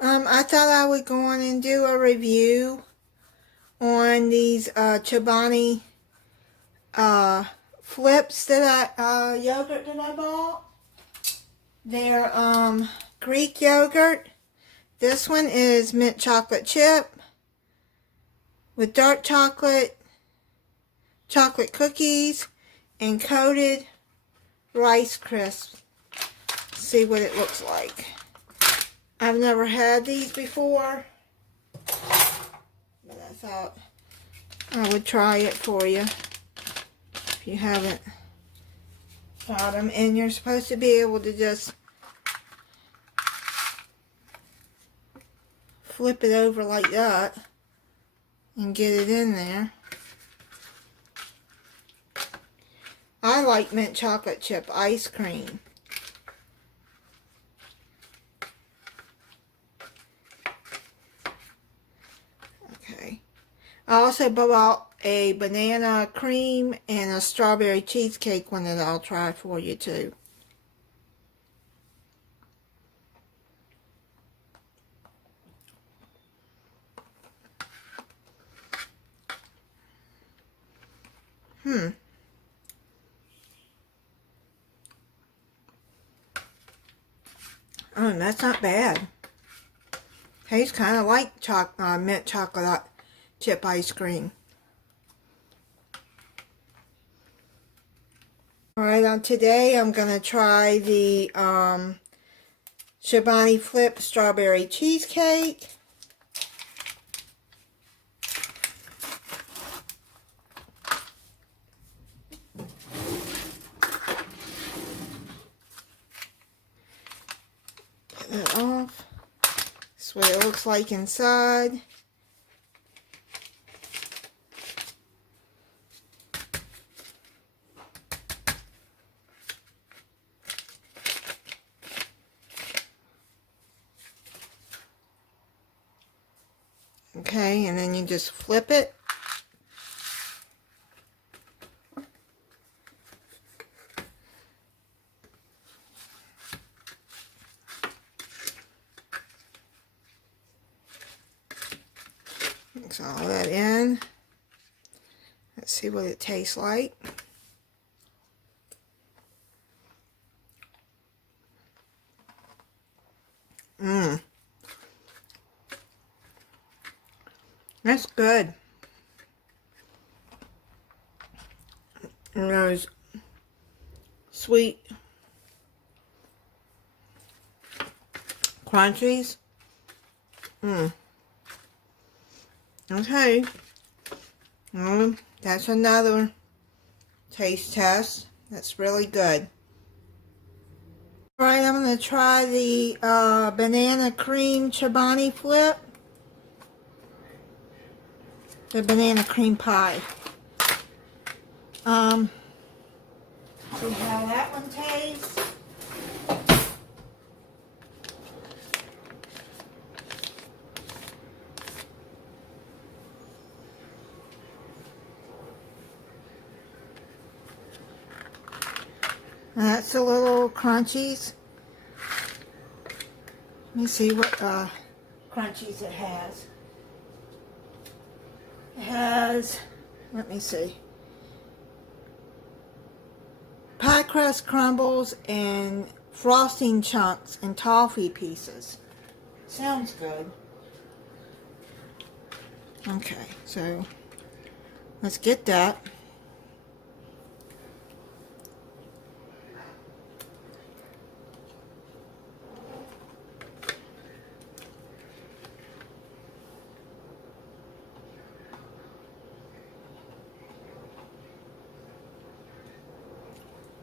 I thought I would go on and do a review on these Chobani flips that yogurt that I bought. They're Greek yogurt. This one is mint chocolate chip with dark chocolate, chocolate cookies, and coated Rice Crisps. See what it looks like. I've never had these before, but I thought I would try it for you if you haven't got them. And you're supposed to be able to just flip it over like that and get it in there. I like mint chocolate chip ice cream. Okay. I also bought a banana cream and a strawberry cheesecake one that I'll try for you too. Oh, that's not bad. Tastes kind of like mint chocolate chip ice cream. Alright, today I'm going to try the Chobani Flip Strawberry Cheesecake. Put that off. This is what it looks like inside. Okay, and then you just flip it. Mix all that in. Let's see what it tastes like. That's good. And those sweet crunchies. Okay. That's another taste test. That's really good. Alright, I'm going to try the banana cream Chobani flip. The banana cream pie. See how that one tastes. That's the little crunchies. Let me see what crunchies it has. It has, let me see, pie crust crumbles and frosting chunks and toffee pieces. Sounds good. Okay, so let's get that.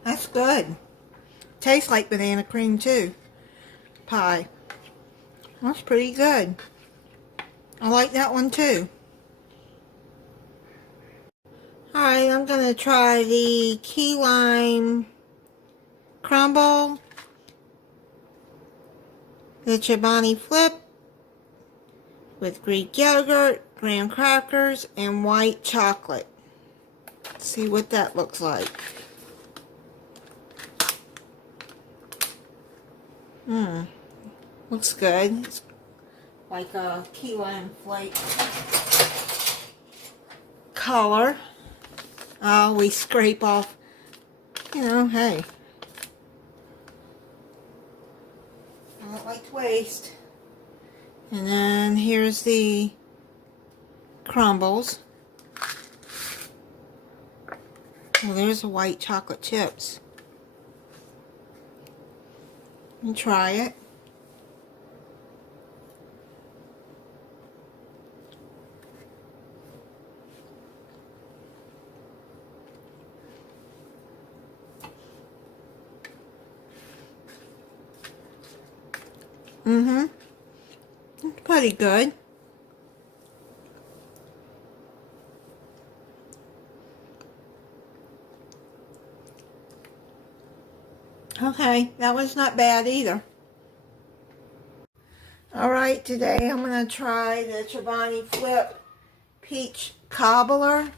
That's good. Tastes like banana cream too. Pie. That's pretty good. I like that one too. Alright, I'm going to try the key lime crumble. The Chobani flip with Greek yogurt, graham crackers, and white chocolate. Let's see what that looks like. Looks good. It's like a key lime flake color. We scrape off, you know, hey. I don't like to waste. And then here's the crumbles. Well, there's the white chocolate chips. And try it. It's pretty good. Okay, that was not bad either. Alright, today I'm going to try the Chobani Flip Peach Cobbler.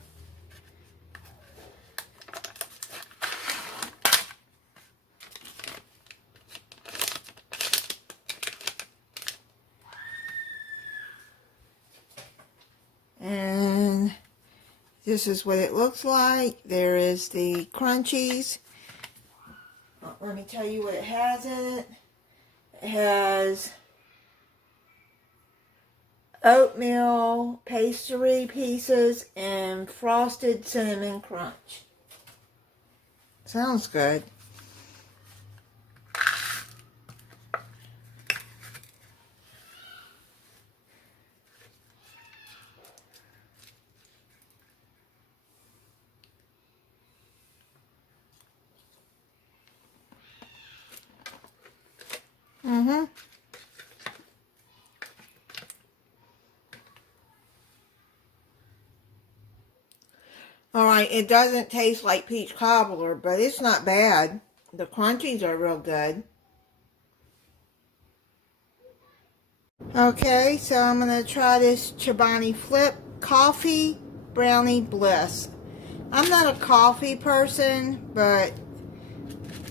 And this is what it looks like. There is the crunchies. Let me tell you what it has in it. It has oatmeal pastry pieces and frosted cinnamon crunch. Sounds good. Alright, it doesn't taste like peach cobbler, but it's not bad. The crunchies are real good. Okay, so I'm going to try this Chobani Flip Coffee Brownie Bliss. I'm not a coffee person, but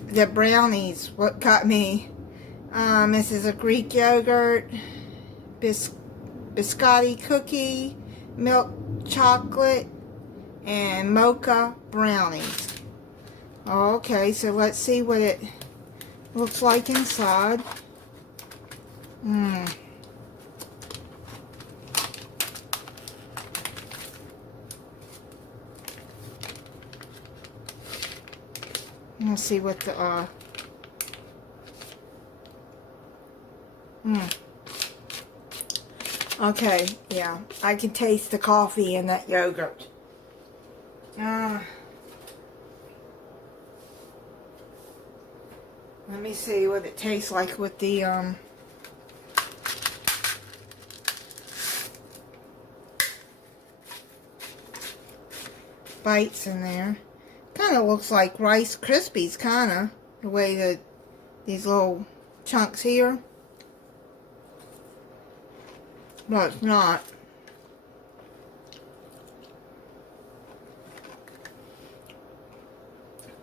the brownies what got me. This is a Greek yogurt, biscotti cookie, milk chocolate, and mocha brownies. Okay, so let's see what it looks like inside. Let's see what the okay, yeah, I can taste the coffee in that yogurt. Let me see what it tastes like with the bites in there. Kind of looks like Rice Krispies, kind of, the way that these little chunks here. But it's not.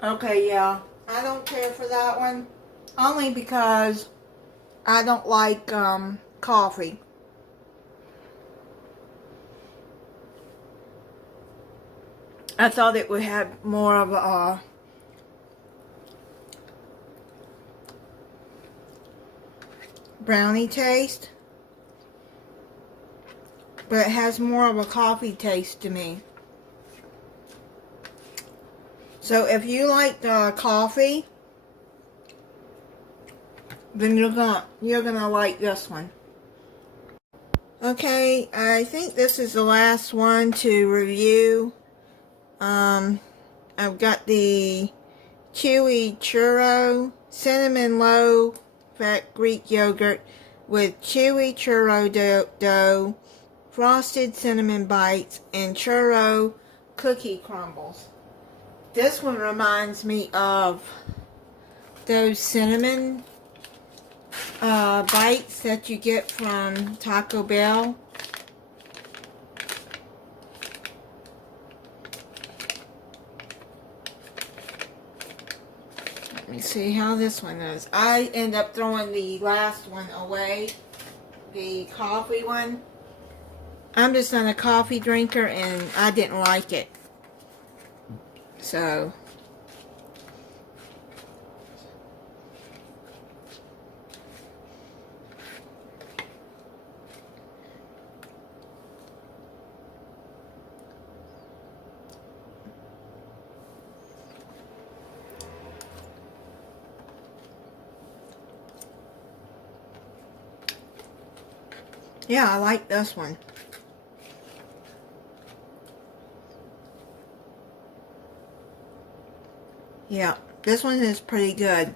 Okay, yeah, I don't care for that one. Only because I don't like coffee. I thought it would have more of a brownie taste, but it has more of a coffee taste to me. So if you like coffee, then you're gonna like this one. Okay, I think this is the last one to review. I've got the Chewy Churro cinnamon low fat Greek yogurt with chewy churro dough, frosted cinnamon bites, and churro cookie crumbles. This one reminds me of those cinnamon bites that you get from Taco Bell. Let me see how this one is. I end up throwing the last one away the coffee one. I'm just not a coffee drinker, and I didn't like it. So, yeah, I like this one. Yeah, this one is pretty good.